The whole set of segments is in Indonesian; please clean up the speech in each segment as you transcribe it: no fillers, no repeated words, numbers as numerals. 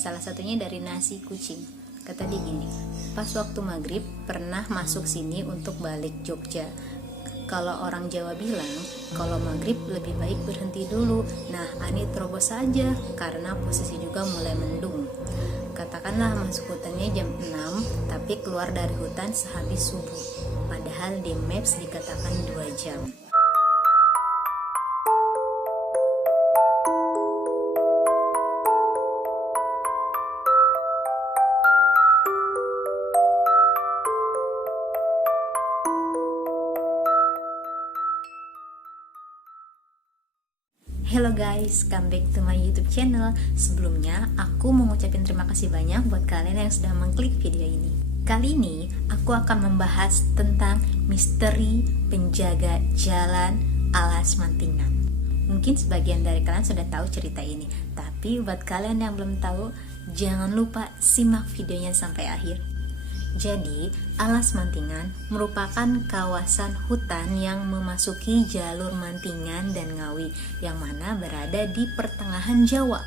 Salah satunya dari nasi kucing. Kata dia gini, pas waktu maghrib pernah masuk sini untuk balik Jogja. Kalau orang Jawa bilang, kalau maghrib lebih baik berhenti dulu. Nah, ani terobos saja karena posisi juga mulai mendung. Katakanlah masuk hutannya jam 6, tapi keluar dari hutan sehabis subuh. Padahal di Maps dikatakan 2 jam. Hello guys, come back to my YouTube channel. Sebelumnya, aku mau ngucapin terima kasih banyak buat kalian yang sudah mengklik video ini. Kali ini, aku akan membahas tentang misteri penjaga jalan Alas Mantingan. Mungkin sebagian dari kalian sudah tahu cerita ini, tapi buat kalian yang belum tahu, jangan lupa simak videonya sampai akhir. Jadi, Alas Mantingan merupakan kawasan hutan yang memasuki jalur Mantingan dan Ngawi yang mana berada di pertengahan Jawa.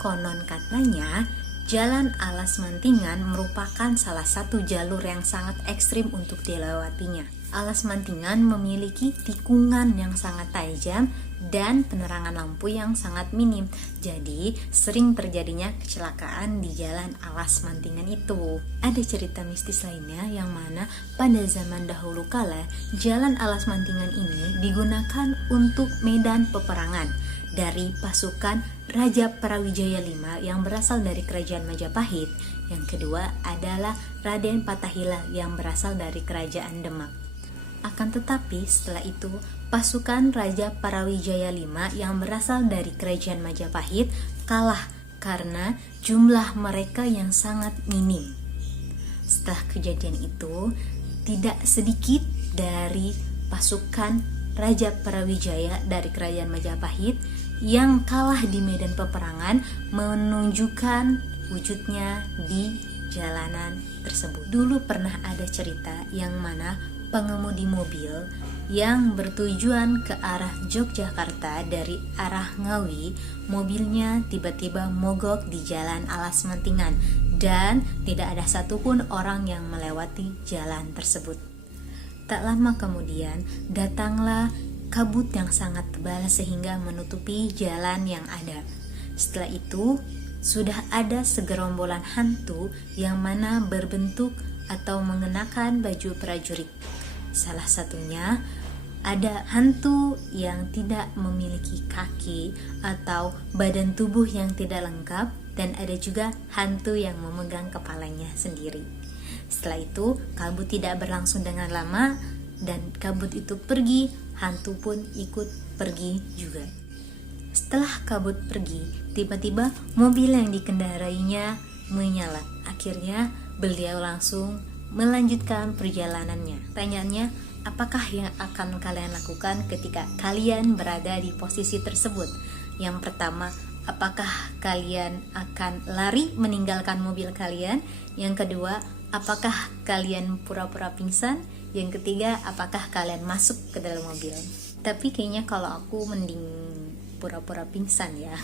Konon katanya, Jalan Alas Mantingan merupakan salah satu jalur yang sangat ekstrim untuk dilewatinya. Alas Mantingan memiliki tikungan yang sangat tajam dan penerangan lampu yang sangat minim. Jadi, sering terjadinya kecelakaan di jalan Alas Mantingan itu. Ada cerita mistis lainnya yang mana pada zaman dahulu kala, jalan Alas Mantingan ini digunakan untuk medan peperangan dari pasukan Raja Parawijaya V yang berasal dari Kerajaan Majapahit. Yang kedua adalah Raden Patahila yang berasal dari Kerajaan Demak. Akan tetapi setelah itu pasukan Raja Parawijaya V yang berasal dari Kerajaan Majapahit kalah karena jumlah mereka yang sangat minim. Setelah kejadian itu, tidak sedikit dari pasukan Raja Parawijaya dari Kerajaan Majapahit yang kalah di medan peperangan menunjukkan wujudnya di jalanan tersebut. Dulu pernah ada cerita yang mana pengemudi mobil yang bertujuan ke arah Yogyakarta dari arah Ngawi, mobilnya tiba-tiba mogok di jalan Alas Mantingan dan tidak ada satupun orang yang melewati jalan tersebut. Tak lama kemudian datanglah kabut yang sangat tebal sehingga menutupi jalan yang ada. Setelah itu sudah ada segerombolan hantu yang mana berbentuk atau mengenakan baju prajurit. Salah satunya ada hantu yang tidak memiliki kaki atau badan tubuh yang tidak lengkap, dan ada juga hantu yang memegang kepalanya sendiri. Setelah itu kabut tidak berlangsung dengan lama dan kabut itu pergi, hantu pun ikut pergi juga. Setelah kabut pergi, tiba-tiba mobil yang dikendarainya menyala. Akhirnya beliau langsung melanjutkan perjalanannya. Pertanyaannya, apakah yang akan kalian lakukan ketika kalian berada di posisi tersebut? Yang pertama, apakah kalian akan lari meninggalkan mobil kalian? Yang kedua, apakah kalian pura-pura pingsan? Yang ketiga, apakah kalian masuk ke dalam mobil? Tapi kayaknya kalau aku mending pura-pura pingsan ya,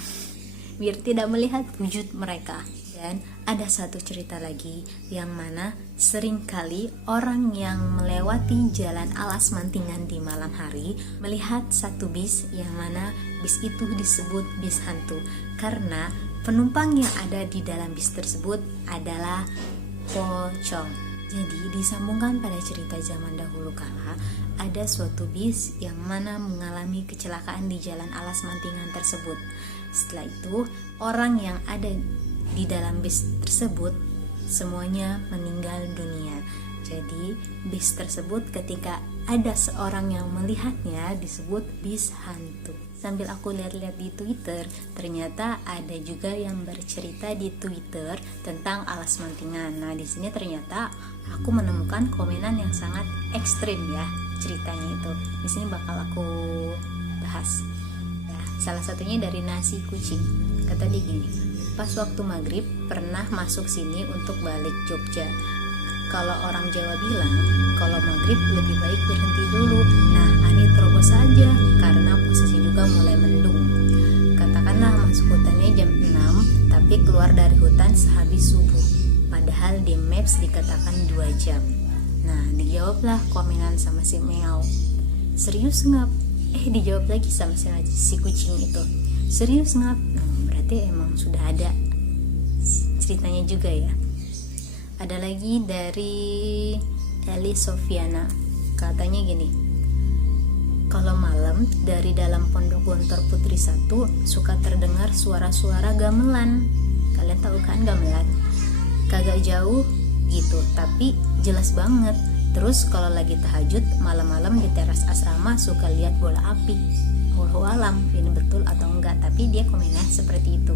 biar tidak melihat wujud mereka. Dan ada satu cerita lagi yang mana seringkali orang yang melewati jalan Alas Mantingan di malam hari melihat satu bis yang mana bis itu disebut bis hantu karena penumpang yang ada di dalam bis tersebut adalah pocong. Jadi disambungkan pada cerita zaman dahulu kala, ada suatu bis yang mana mengalami kecelakaan di jalan Alas Mantingan tersebut. Setelah itu orang yang ada di dalam bis tersebut semuanya meninggal dunia. Jadi bis tersebut ketika ada seorang yang melihatnya disebut bis hantu. Sambil aku lihat-lihat di Twitter, ternyata ada juga yang bercerita di Twitter tentang Alas Mantingan. Nah, di sini ternyata aku menemukan komenan yang sangat ekstrim ya ceritanya itu. Di sini bakal aku bahas. Nah, salah satunya dari nasi kucing. Kata dia gini, pas waktu maghrib pernah masuk sini untuk balik Jogja. Kalau orang Jawa bilang, kalau maghrib lebih baik berhenti dulu. Nah, ani terobos saja karena posisi juga mulai mendung. Katakanlah masuk hutannya jam 6, tapi tapi keluar dari hutan sehabis subuh. Padahal di Maps dikatakan 2 jam. Nah, dijawablah komenan sama si Meow. Serius ngap? Dijawab lagi sama si kucing itu. Serius ngap? Nah, berarti emang sudah ada ceritanya juga ya. Ada lagi dari Eli Sofiana. Katanya gini, kalau malam dari dalam pondok Gontor Putri 1 suka terdengar suara-suara gamelan. Kalian tahu kan gamelan? Kagak jauh gitu, tapi jelas banget. Terus kalau lagi tahajud malam-malam di teras asrama suka lihat bola api. Wallahu alam ini betul atau enggak, tapi dia komennya seperti itu.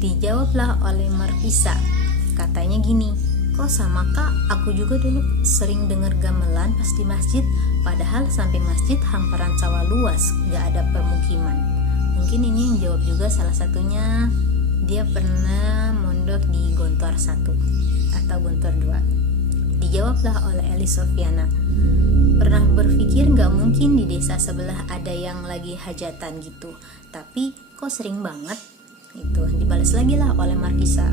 Dijawablah oleh Markisa. Katanya gini, kok sama kak, aku juga dulu sering denger gamelan pas di masjid, padahal samping masjid hamparan sawah luas, gak ada permukiman. Mungkin ini yang jawab juga salah satunya, dia pernah mondok di Gontor 1 atau Gontor 2. Dijawablah oleh Eli Sofiana, pernah berpikir gak mungkin di desa sebelah ada yang lagi hajatan gitu, tapi kok sering banget. Itu dibalas lagi lah oleh Markisa,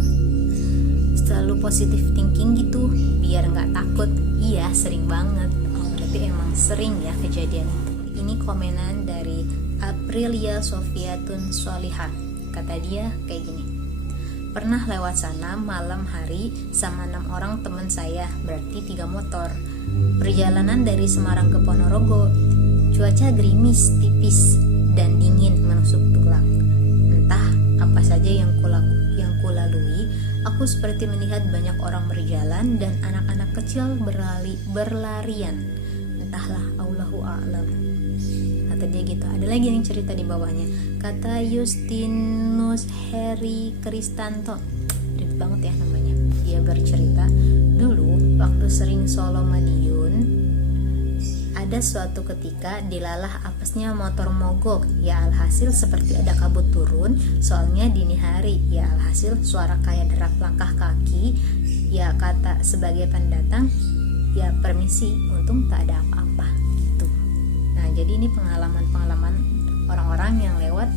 selalu positive thinking gitu biar nggak takut. Iya, sering banget. Berarti emang sering ya kejadian itu. Ini komenan dari Aprilia Sofiatun Solihah. Kata dia kayak gini, pernah lewat sana malam hari sama 6 orang teman saya, berarti 3 motor. Perjalanan dari Semarang ke Ponorogo, cuaca gerimis tipis dan dingin menusuk tulang. Entah apa saja yang kulalui, aku seperti melihat banyak orang berjalan dan anak-anak kecil berlarian. Entahlah, Allahu a'lam. Kata dia gitu. Ada lagi yang cerita di bawahnya. Kata Justinus Heri Kristanto, ribet banget ya namanya. Dia bercerita, dulu waktu sering Solo Madiun, ada suatu ketika dilalah apesnya motor mogok. Ya alhasil seperti ada kabut turun, soalnya dini hari. Ya alhasil suara kayak derap langkah kaki. Ya kata sebagai pendatang, ya permisi, untung tak ada apa-apa gitu. Nah, jadi ini pengalaman-pengalaman orang-orang yang lewat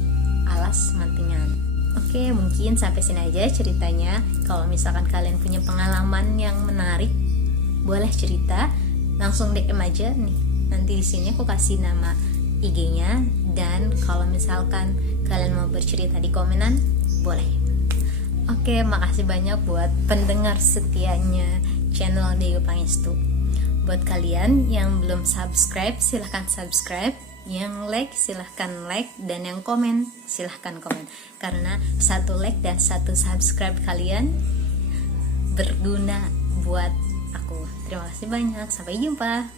alas Mantingan. Oke, mungkin sampai sini aja ceritanya. Kalau misalkan kalian punya pengalaman yang menarik, boleh cerita, langsung DM aja nih. Nanti di sini aku kasih nama IG-nya, dan kalau misalkan kalian mau bercerita di komenan, boleh. Oke, makasih banyak buat pendengar setianya channel Dewi Pangestu. Buat kalian yang belum subscribe, silahkan subscribe. Yang like, silahkan like. Dan yang komen, silahkan komen. Karena 1 like dan 1 subscribe kalian berguna buat aku. Terima kasih banyak. Sampai jumpa.